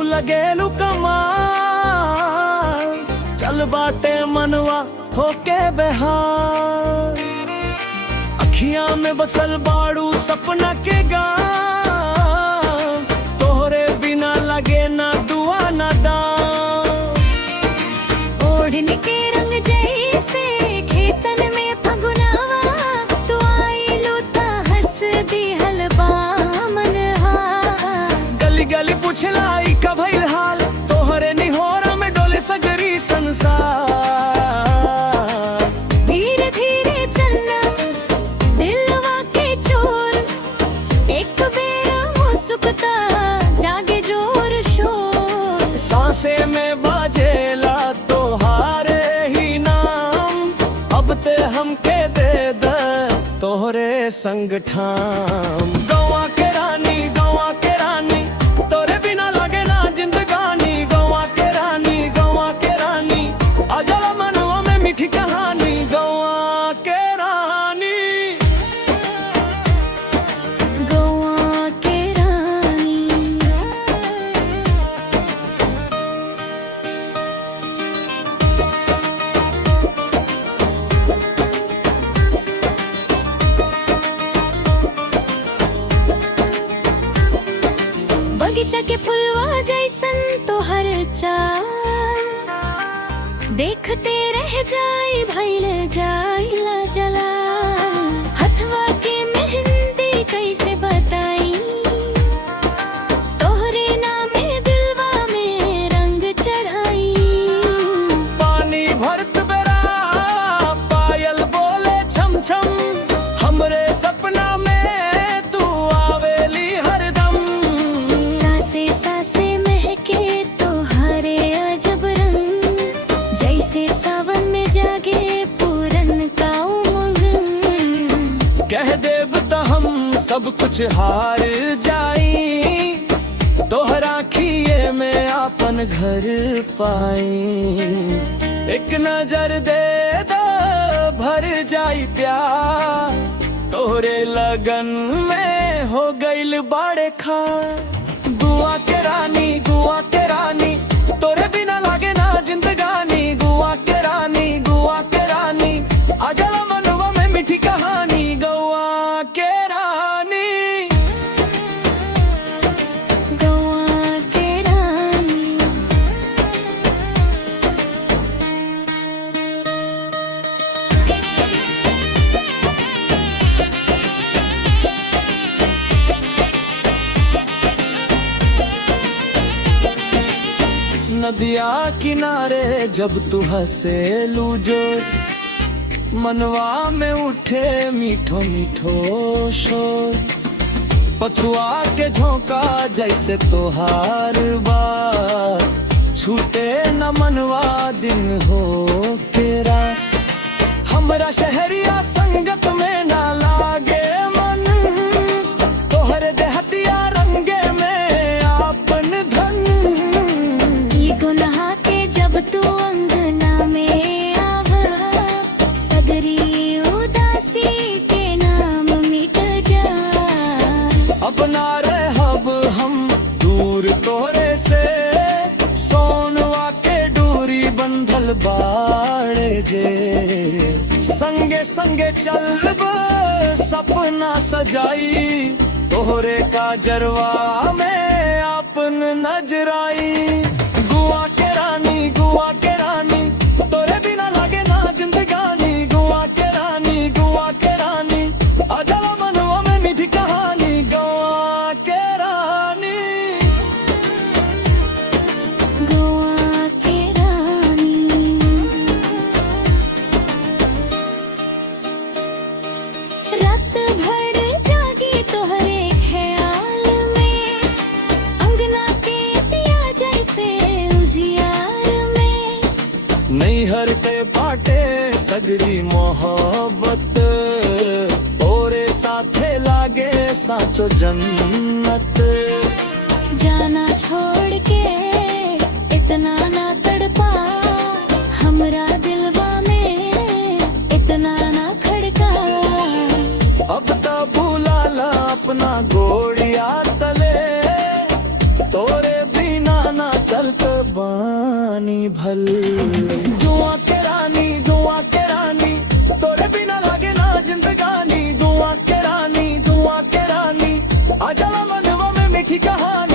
तू लगेलू कमाल, चल बाटे मनवा होके बेहाल। अखियां में बसल बाड़ू सपना के गाँव, तोहरे बिना लगे ना दुआ ना दाम। ओढ़ने के रंग जैसे खेतन में फगुनावा, तू आई लूता हंस दी हलवा मनहा। गली गली पुछलाई का भइल हाल, तोहरे निहोरा में डोले सगरी संसार। धीरे धीरे चलना दिलवा के चोर, एक बेरा मुस्कुता जागे जोर शोर। सांसे में बाजेला तोहारे ही नाम, अब ते हमके दे दे तोहरे संग ठाम। गौवा के रानी, गौवा के रानी, तोरे बिना लगे ना जिंदगानी। गौवा के रानी, गौवा के रानी, अजल मनवा में मीठी कहानी। गौवा के रानी, गौआ के रानी। बगीचा के फुलवा जैसन तोहर चाल, देखते रह जाई भइल जाइला जला। हथवा के मेहंदी कैसे बताई, तोहरे नामे दिलवा में रंग चढ़ाई। पानी भरत बेरा पायल बोले छम छम, हमरे सपना में तू आवेली हरदम। सासे सासे महके तोहरे अजब रंग, जैसे सावन में जागे पूरन का उमंग। कह देब त हम सब कुछ हार जाई, तोहरा खिए में आपन घर पाई। एक नजर दे दो भर जाई प्यास, तोहरे लगन में हो गइल बड़े खास। गुआ के रानी, गुआ के रानी, तोरे बिना लागे ना जिंदगानी। गुआ के रानी, गुआ के रानी, अजल मनवा में मीठी कहानी। गुआ के रानी, गौआ के रानी। नदिया किनारे जब तू हंसेलू जोर, मनवा में उठे मीठो मीठो शोर। पछुआ के झोंका जैसे तोहार बार, छूटे न मनवा दिन हो तेरा। हमरा शहरिया संगत में ना लागे मन, तोहरे देहतिया रंगे में आपन धन। ये गुनाह के जब तू अंगना में आवा, सगरी उदासी के नाम मिट जा। अपना रहब हम दूर तोरे से, सोनवा के डोरी बंधल बाड़े जे। संगे संगे चलब सपना सजाई, तोहरे का जरवा में आपन नजराई। गुआ के रानी, गुआ के रानी, तोरे बिना लागे ना जिंदगानी। गुआ के रानी, गुआ के रानी, अजल मनवा में मीठी कहानी। गुआ के रानी, गौआ के रानी। रात भर जागी तोहरे ख्याल में, अंगना के दिया जैसे उजियार में। नैहर के बाटे सगरी मोहब्बत, ओरे साथे लागे साचो जन्नत। जाना छोड़ के इतना ना तड़पा, हमरा दिलवा में इतना ना खड़का। अब तो भूला ला अपना गोड़िया तले, तोरे बिना दिल। दुआ के रानी, दुआ के रानी, तोरे बिना लागे ना जिंदगानी। दुआ के रानी, दुआ के रानी, आजा मनवा में मीठी कहानी।